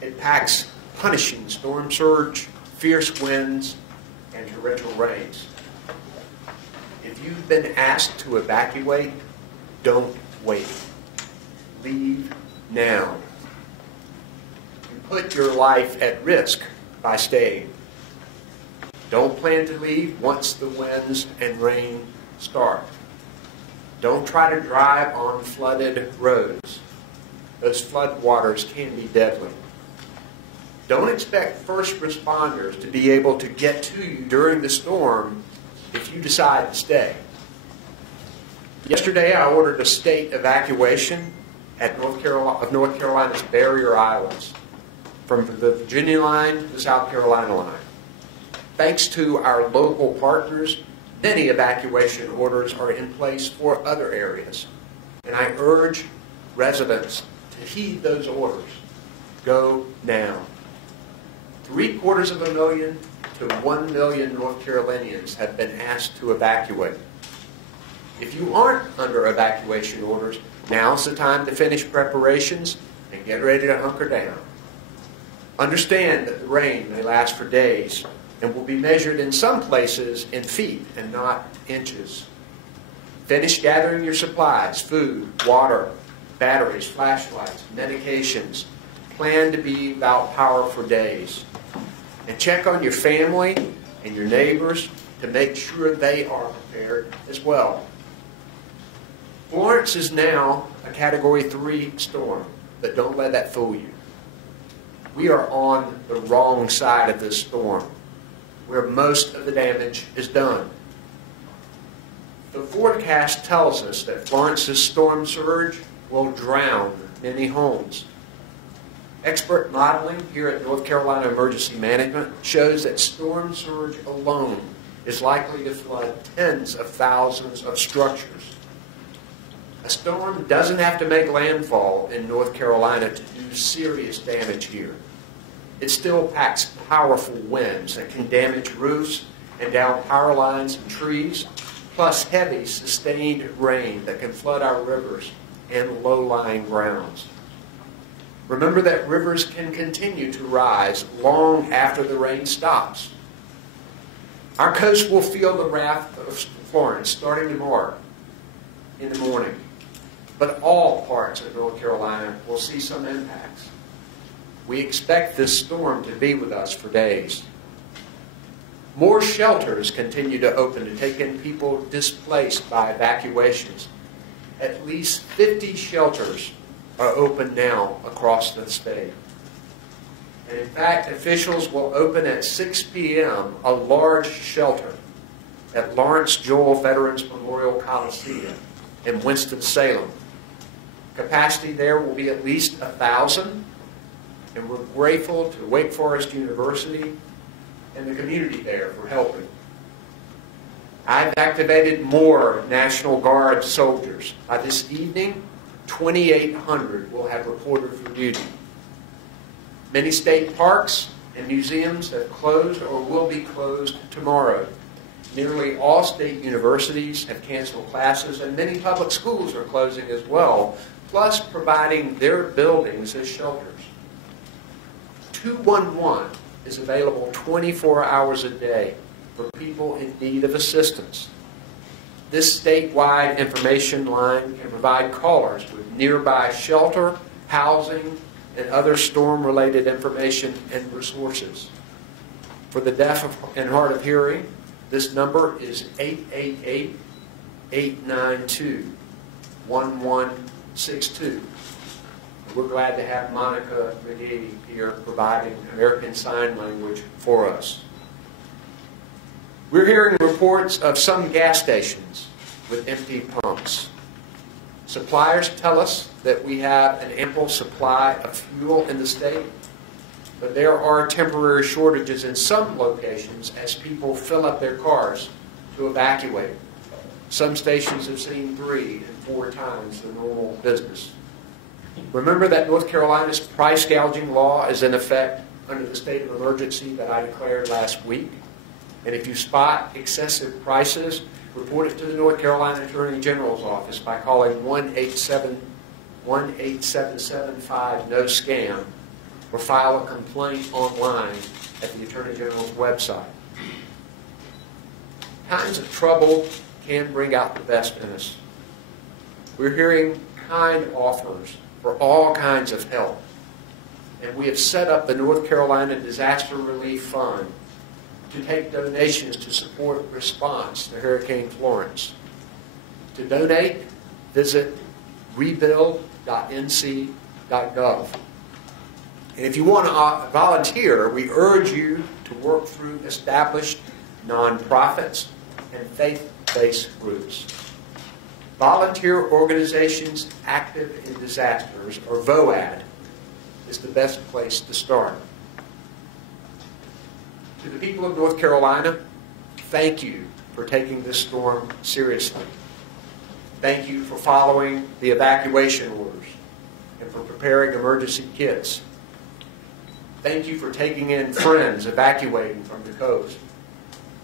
It packs punishing storm surge, fierce winds, and torrential rains. If you've been asked to evacuate, don't wait. Leave now. You put your life at risk by staying. Don't plan to leave once the winds and rain start. Don't try to drive on flooded roads. Those flood waters can be deadly. Don't expect first responders to be able to get to you during the storm if you decide to stay. Yesterday, I ordered a state evacuation of North Carolina's barrier islands, from the Virginia line to the South Carolina line. Thanks to our local partners, many evacuation orders are in place for other areas. And I urge residents to heed those orders. Go now. 750,000 to 1 million North Carolinians have been asked to evacuate. If you aren't under evacuation orders, now's the time to finish preparations and get ready to hunker down. Understand that the rain may last for days and will be measured in some places in feet and not inches. Finish gathering your supplies, food, water, batteries, flashlights, medications. Plan to be without power for days. And check on your family and your neighbors to make sure they are prepared as well. Florence is now a Category 3 storm, but don't let that fool you. We are on the wrong side of this storm, where most of the damage is done. The forecast tells us that Florence's storm surge will drown many homes. Expert modeling here at North Carolina Emergency Management shows that storm surge alone is likely to flood tens of thousands of structures. A storm doesn't have to make landfall in North Carolina to do serious damage here. It still packs powerful winds that can damage roofs and down power lines and trees, plus heavy, sustained rain that can flood our rivers and low-lying grounds. Remember that rivers can continue to rise long after the rain stops. Our coast will feel the wrath of Florence starting tomorrow in the morning, but all parts of North Carolina will see some impacts. We expect this storm to be with us for days. More shelters continue to open to take in people displaced by evacuations. At least 50 shelters are open now across the state. And in fact, officials will open at 6 p.m. a large shelter at Lawrence Joel Veterans Memorial Coliseum in Winston-Salem. Capacity there will be at least 1,000, and we're grateful to Wake Forest University and the community there for helping. I've activated more National Guard soldiers. By this evening, 2,800 will have reported for duty. Many state parks and museums have closed or will be closed tomorrow. Nearly all state universities have canceled classes, and many public schools are closing as well, plus providing their buildings as shelters. 211 is available 24 hours a day for people in need of assistance. This statewide information line can provide callers with nearby shelter, housing, and other storm-related information and resources. For the deaf and hard of hearing, this number is 888-892-1162. We're glad to have Monica McGee here providing American Sign Language for us. We're hearing reports of some gas stations with empty pumps. Suppliers tell us that we have an ample supply of fuel in the state, but there are temporary shortages in some locations as people fill up their cars to evacuate. Some stations have seen 3 and 4 times the normal business. Remember that North Carolina's price gouging law is in effect under the state of emergency that I declared last week. And if you spot excessive prices, report it to the North Carolina Attorney General's office by calling 1-877-5-NO-SCAM or file a complaint online at the Attorney General's website. Times of trouble can bring out the best in us. We're hearing kind offers for all kinds of help. And we have set up the North Carolina Disaster Relief Fund to take donations to support response to Hurricane Florence. To donate, visit rebuild.nc.gov. And if you want to volunteer, we urge you to work through established nonprofits and faith-based groups. Volunteer organizations active in disasters, or VOAD, is the best place to start. To the people of North Carolina, thank you for taking this storm seriously. Thank you for following the evacuation orders and for preparing emergency kits. Thank you for taking in friends evacuating from the coast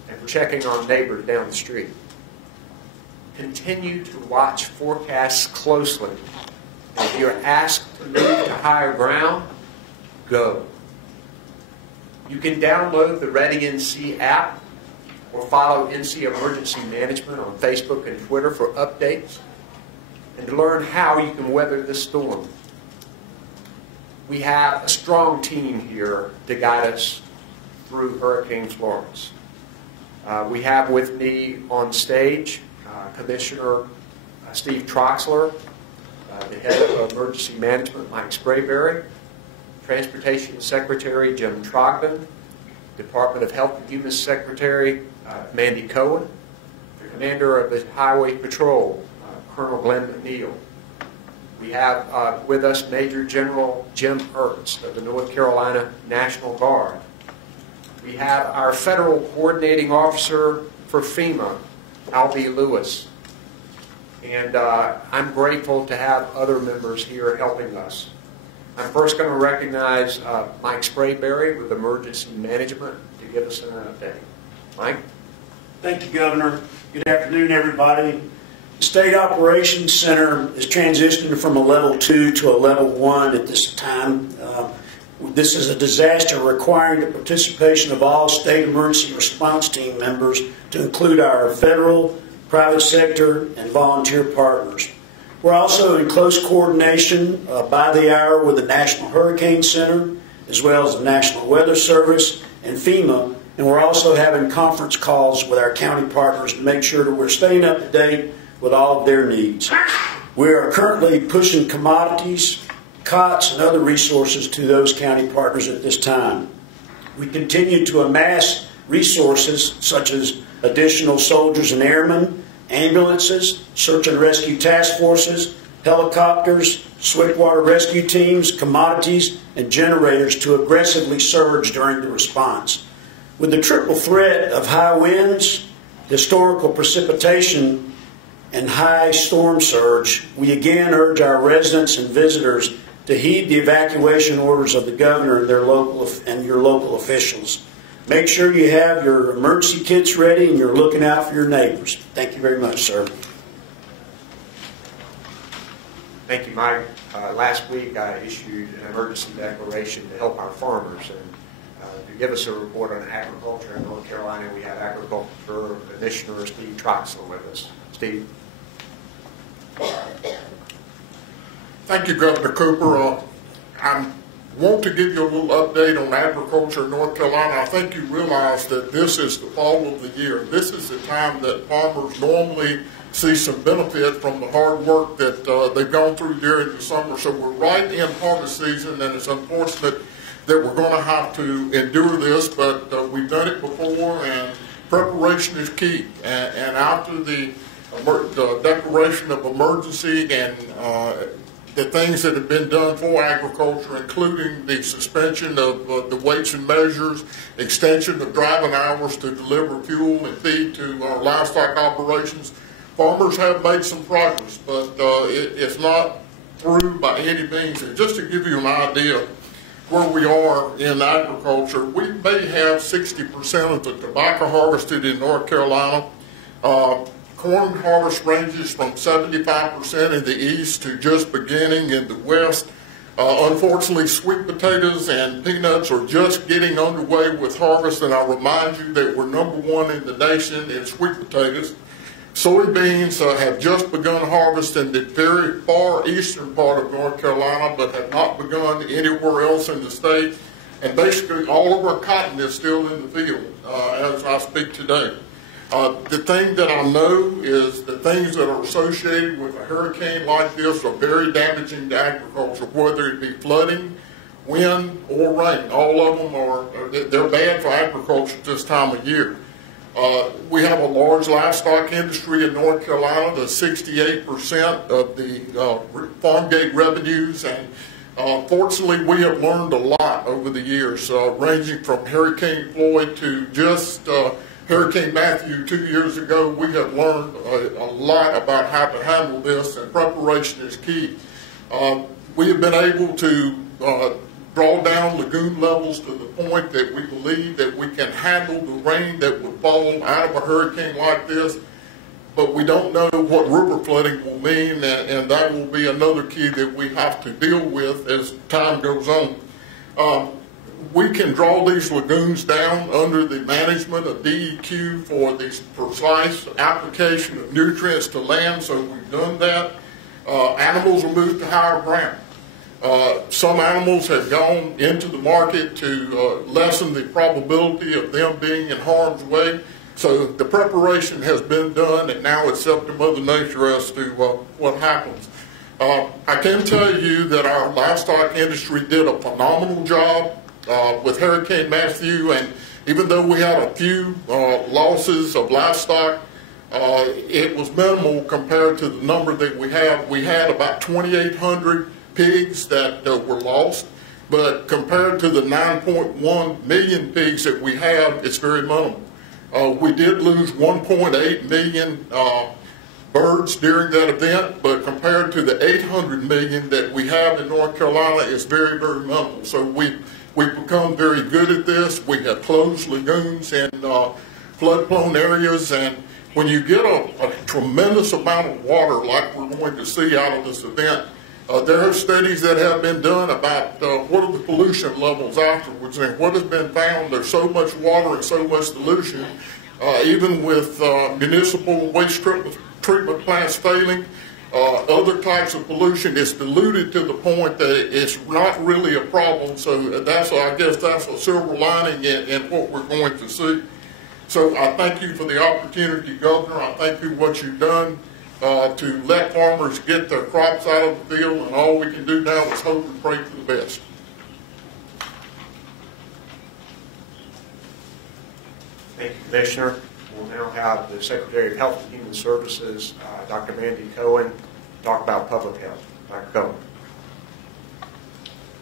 and for checking on neighbors down the street. Continue to watch forecasts closely. And if you're asked to move to higher ground, go. You can download the Ready NC app or follow NC Emergency Management on Facebook and Twitter for updates and to learn how you can weather this storm. We have a strong team here to guide us through Hurricane Florence. We have with me on stage Commissioner Steve Troxler, the head of Emergency Management, Mike Sprayberry, Transportation Secretary Jim Trogdon, Department of Health and Human Secretary Mandy Cohen, the Commander of the Highway Patrol, Colonel Glenn McNeil. We have with us Major General Jim Ernst of the North Carolina National Guard. We have our Federal Coordinating Officer for FEMA, Albie Lewis. And I'm grateful to have other members here helping us. I'm first going to recognize Mike Sprayberry with Emergency Management to give us an update. Mike? Thank you, Governor. Good afternoon, everybody. The State Operations Center is transitioning from a level 2 to a level 1 at this time. This is a disaster requiring the participation of all state emergency response team members to include our federal, private sector, and volunteer partners. We're also in close coordination by the hour with the National Hurricane Center, as well as the National Weather Service and FEMA, and we're also having conference calls with our county partners to make sure that we're staying up to date with all of their needs. We are currently pushing commodities, cots, and other resources to those county partners at this time. We continue to amass resources such as additional soldiers and airmen, ambulances, search and rescue task forces, helicopters, swiftwater rescue teams, commodities, and generators to aggressively surge during the response. With the triple threat of high winds, historical precipitation, and high storm surge, we again urge our residents and visitors to heed the evacuation orders of the governor and your local officials. Make sure you have your emergency kits ready and you're looking out for your neighbors. Thank you very much, sir. Thank you, Mike. Last week I issued an emergency declaration to help our farmers. And to give us a report on agriculture in North Carolina, we have Agriculture Commissioner Steve Troxler with us. Steve. Thank you, Governor Cooper. I want to give you a little update on agriculture in North Carolina. I think you realize that this is the fall of the year. This is the time that farmers normally see some benefit from the hard work that they've gone through during the summer. So we're right in harvest season, and it's unfortunate that we're going to have to endure this, but we've done it before, and preparation is key. And after the declaration of emergency and the things that have been done for agriculture, including the suspension of the weights and measures, extension of driving hours to deliver fuel and feed to our livestock operations, farmers have made some progress, but it's not through by any means. And just to give you an idea where we are in agriculture, we may have 60% of the tobacco harvested in North Carolina. Corn harvest ranges from 75% in the east to just beginning in the west. Unfortunately, sweet potatoes and peanuts are just getting underway with harvest, and I remind you that we're #1 in the nation in sweet potatoes. Soybeans have just begun harvest in the very far eastern part of North Carolina, but have not begun anywhere else in the state. And basically, all of our cotton is still in the field as I speak today. The thing that I know is the things that are associated with a hurricane like this are very damaging to agriculture, whether it be flooding, wind, or rain. All of them they're bad for agriculture this time of year. We have a large livestock industry in North Carolina. The 68% of the farm gate revenues, and fortunately we have learned a lot over the years, ranging from Hurricane Florence to just Hurricane Matthew 2 years ago. We have learned a lot about how to handle this, and preparation is key. We have been able to draw down lagoon levels to the point that we believe that we can handle the rain that would fall out of a hurricane like this, but we don't know what river flooding will mean, and that will be another key that we have to deal with as time goes on. We can draw these lagoons down under the management of DEQ for the precise application of nutrients to land, so we've done that. Animals are moved to higher ground. Some animals have gone into the market to lessen the probability of them being in harm's way. So the preparation has been done, and now it's up to Mother Nature as to what happens. I can tell you that our livestock industry did a phenomenal job with Hurricane Matthew, and even though we had a few losses of livestock, it was minimal compared to the number that we have. We had about 2,800 pigs that were lost, but compared to the 9.1 million pigs that we have, it's very minimal. We did lose 1.8 million birds during that event, but compared to the 800 million that we have in North Carolina, it's very, very minimal. So we've become very good at this. We have closed lagoons in flood-prone areas, and when you get a tremendous amount of water like we're going to see out of this event, there are studies that have been done about what are the pollution levels afterwards, and what has been found, there's so much water and so much dilution, even with municipal waste treatment plants failing, other types of pollution is diluted to the point that it's not really a problem. So I guess that's a silver lining in what we're going to see. So I thank you for the opportunity, Governor. I thank you for what you've done to let farmers get their crops out of the field, and all we can do now is hope and pray for the best. Thank you, Commissioner. We'll now have the Secretary of Health and Human Services, Dr. Mandy Cohen, talk about public health. Dr. Cohen.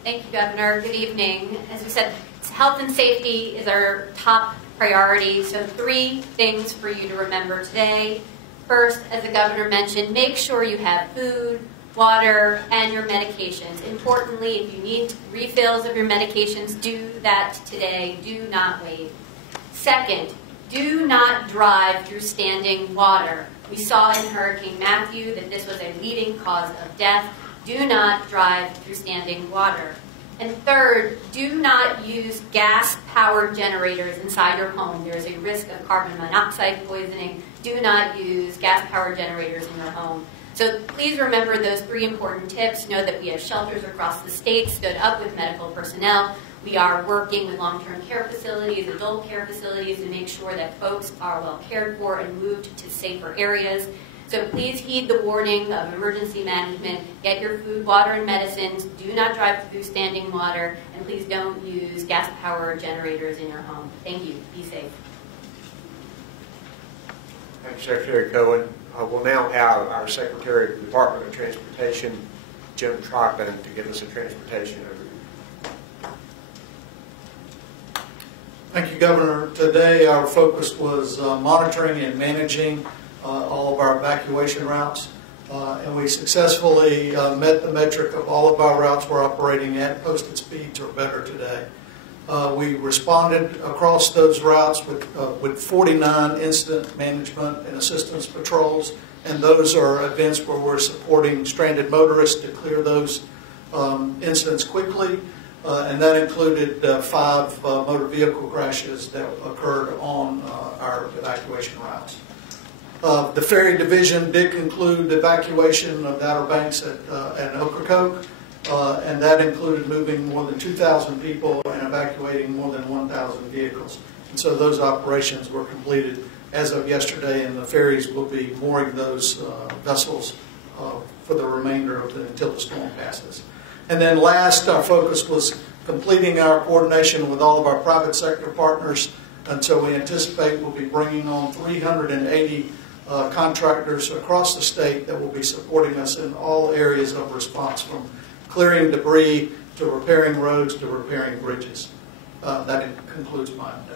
Thank you, Governor. Good evening. As we said, health and safety is our top priority. So 3 things for you to remember today. First, as the Governor mentioned, make sure you have food, water, and your medications. Importantly, if you need refills of your medications, do that today. Do not wait. Second, do not drive through standing water. We saw in Hurricane Matthew that this was a leading cause of death. Do not drive through standing water. And third, do not use gas-powered generators inside your home. There is a risk of carbon monoxide poisoning. Do not use gas-powered generators in your home. So please remember those 3 important tips. Know that we have shelters across the state stood up with medical personnel. We are working with long-term care facilities, adult care facilities to make sure that folks are well cared for and moved to safer areas. So please heed the warning of emergency management. Get your food, water, and medicines. Do not drive through standing water. And please don't use gas-powered generators in your home. Thank you. Be safe. Thank you, Secretary Cohen. We'll now have our Secretary of the Department of Transportation, Jim Tropin, to give us a transportation overview. Thank you, Governor. Today our focus was monitoring and managing all of our evacuation routes, and we successfully met the metric of all of our routes we're operating at posted speeds or better today. We responded across those routes with 49 incident management and assistance patrols, and those are events where we're supporting stranded motorists to clear those incidents quickly, and that included 5 motor vehicle crashes that occurred on our evacuation routes. The ferry division did conclude evacuation of the Outer Banks at Ocracoke, and that included moving more than 2,000 people and evacuating more than 1,000 vehicles. And so those operations were completed as of yesterday, and the ferries will be mooring those vessels for the remainder of until the storm passes. And then last, our focus was completing our coordination with all of our private sector partners, and so we anticipate we'll be bringing on 380 contractors across the state that will be supporting us in all areas of response, from clearing debris to repairing roads to repairing bridges. That concludes my update.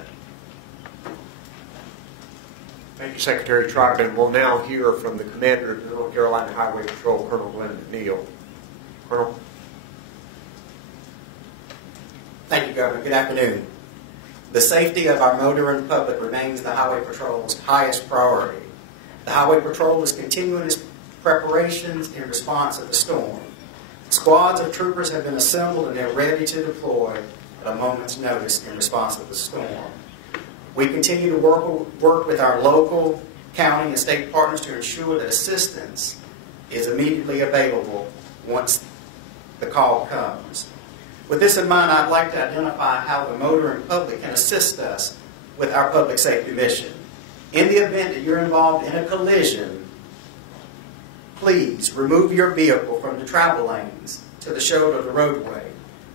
Thank you, Secretary Trogdon. We'll now hear from the Commander of the North Carolina Highway Patrol, Colonel Glenn McNeil. Colonel. Thank you, Governor. Good afternoon. The safety of our motoring public remains the Highway Patrol's highest priority. The Highway Patrol is continuing its preparations in response to the storm. Squads of troopers have been assembled and they're ready to deploy at a moment's notice in response to the storm. We continue to work with our local, county, and state partners to ensure that assistance is immediately available once the call comes. With this in mind, I'd like to identify how the motoring public can assist us with our public safety mission. In the event that you're involved in a collision, please remove your vehicle from the travel lanes to the shoulder of the roadway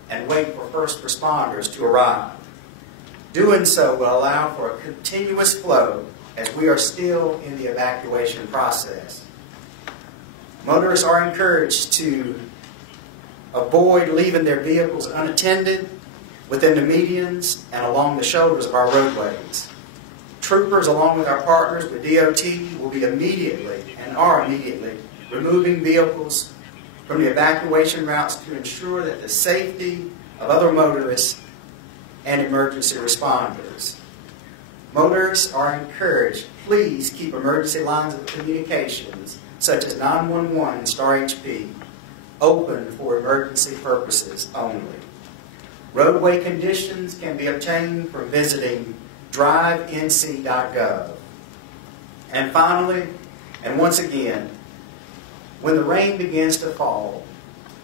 and wait for first responders to arrive. Doing so will allow for a continuous flow as we are still in the evacuation process. Motorists are encouraged to avoid leaving their vehicles unattended within the medians and along the shoulders of our roadways. Troopers, along with our partners with DOT, will be immediately and are immediately removing vehicles from the evacuation routes to ensure that the safety of other motorists and emergency responders. Motorists are encouraged, please keep emergency lines of communications, such as 911 and Star HP, open for emergency purposes only. Roadway conditions can be obtained from visiting drivenc.gov. And finally, and once again, when the rain begins to fall,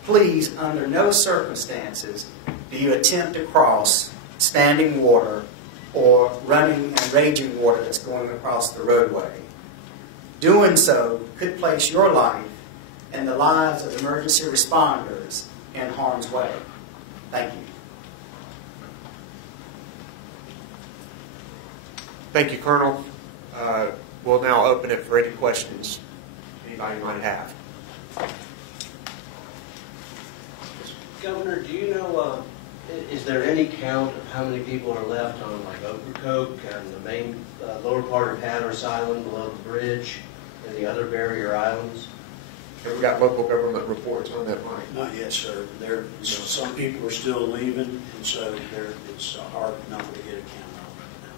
please, under no circumstances, do you attempt to cross standing water or running and raging water that's going across the roadway. Doing so could place your life and the lives of emergency responders in harm's way. Thank you. Thank you, Colonel. We'll now open it for any questions anybody might have. Governor, do you know, is there any count of how many people are left on like Ocracoke and the main lower part of Hatteras Island below the bridge and the other barrier islands? Have we got local government reports on that, Mike? Not yet, sir. Some people are still leaving, and so it's a hard number to get a count on right now.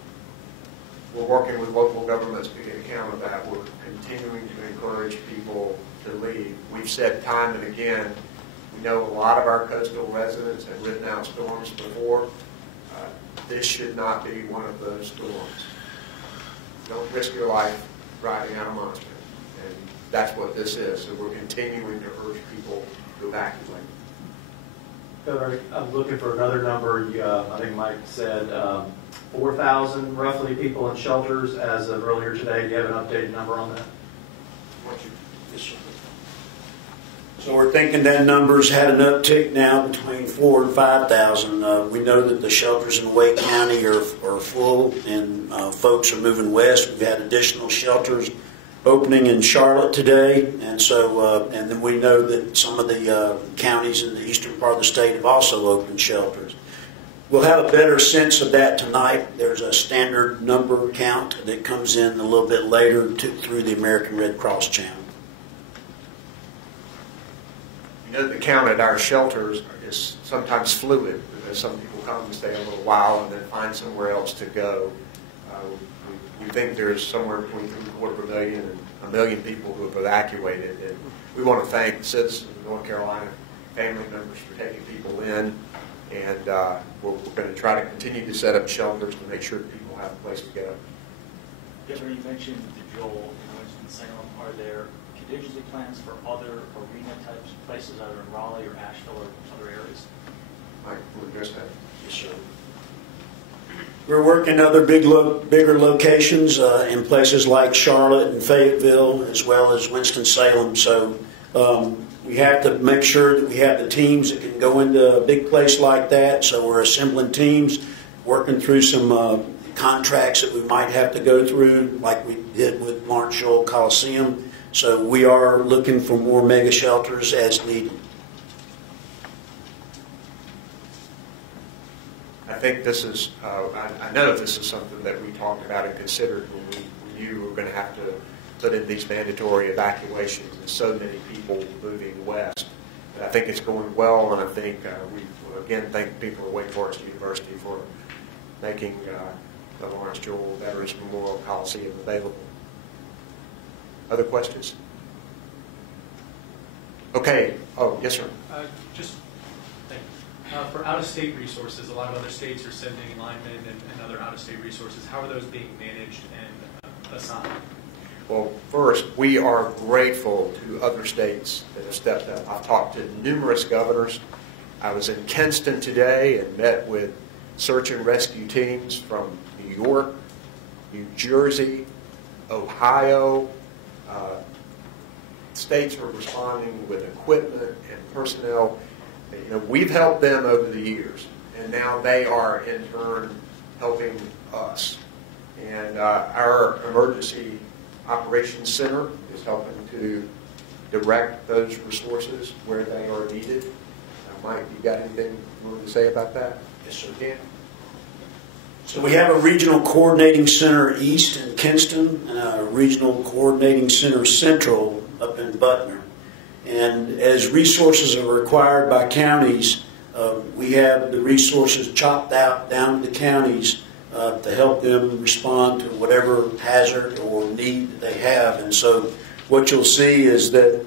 We're working with local governments to get a count of that. We're continuing to encourage people to leave. We've said time and again, we know a lot of our coastal residents have ridden out storms before. This should not be one of those storms. Don't risk your life riding out a monster. And that's what this is. So we're continuing to urge people to evacuate. Governor, I'm looking for another number. I think Mike said 4,000 roughly people in shelters as of earlier today. Do you have an updated number on that? Yes, sir. So we're thinking that number's had an uptick now between 4,000 and 5,000. We know that the shelters in Wake County are full, and folks are moving west. We've had additional shelters opening in Charlotte today, and so and then we know that some of the counties in the eastern part of the state have also opened shelters. We'll have a better sense of that tonight. There's a standard number count that comes in a little bit later through the American Red Cross channel. You know, the count at our shelters is sometimes fluid because some people come and stay a little while and then find somewhere else to go. We think there's somewhere between 3,250,000 and 1 million people who have evacuated. And we want to thank the citizens of North Carolina family members for taking people in. And we're going to try to continue to set up shelters to make sure people have a place to go. Governor, you mentioned the Joel in Winston-Salem. Are there contingency plans for other arena types of places, either in Raleigh or Asheville or other areas? Mike, will address that. Yes, sir. We're working other bigger locations in places like Charlotte and Fayetteville, as well as Winston-Salem. So we have to make sure that we have the teams that can go into a big place like that. So we're assembling teams, working through some contracts that we might have to go through, like we did with Lawrence Joel Coliseum. So we are looking for more mega shelters as needed. I think this is, I know this is something that we talked about and considered when we knew we were going to have to put in these mandatory evacuations and so many people moving west. But I think it's going well, and I think we, again, thank people at Wake Forest University for making the Lawrence Joel Veterans Memorial Coliseum available. Other questions? Okay. Oh, yes, sir. For out-of-state resources, a lot of other states are sending linemen and other out-of-state resources. How are those being managed and assigned? Well, first, we are grateful to other states that have stepped up. I've talked to numerous governors. I was in Kinston today and met with search and rescue teams from New York, New Jersey, Ohio. States are responding with equipment and personnel. You know, we've helped them over the years, and now they are in turn helping us. And our emergency operations center is helping to direct those resources where they are needed. Mike, you got anything you want to say about that? Yes, sir. Dan? So we have a regional coordinating center east in Kinston and a regional coordinating center central up in Butner. And as resources are required by counties, we have the resources chopped out down to the counties to help them respond to whatever hazard or need that they have. And so what you'll see is that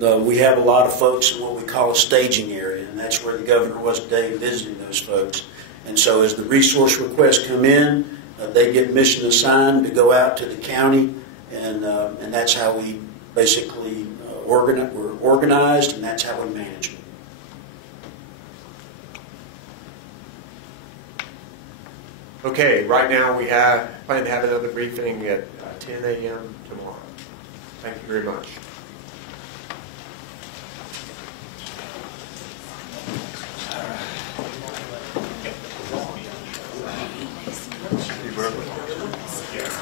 we have a lot of folks in what we call a staging area, and that's where the governor was today visiting those folks. And so as the resource requests come in, they get mission assigned to go out to the county, and that's how we basically we're organized, and that's how we manage them. Okay, right now we plan to have another briefing at 10 a.m. tomorrow. Thank you very much. Yeah.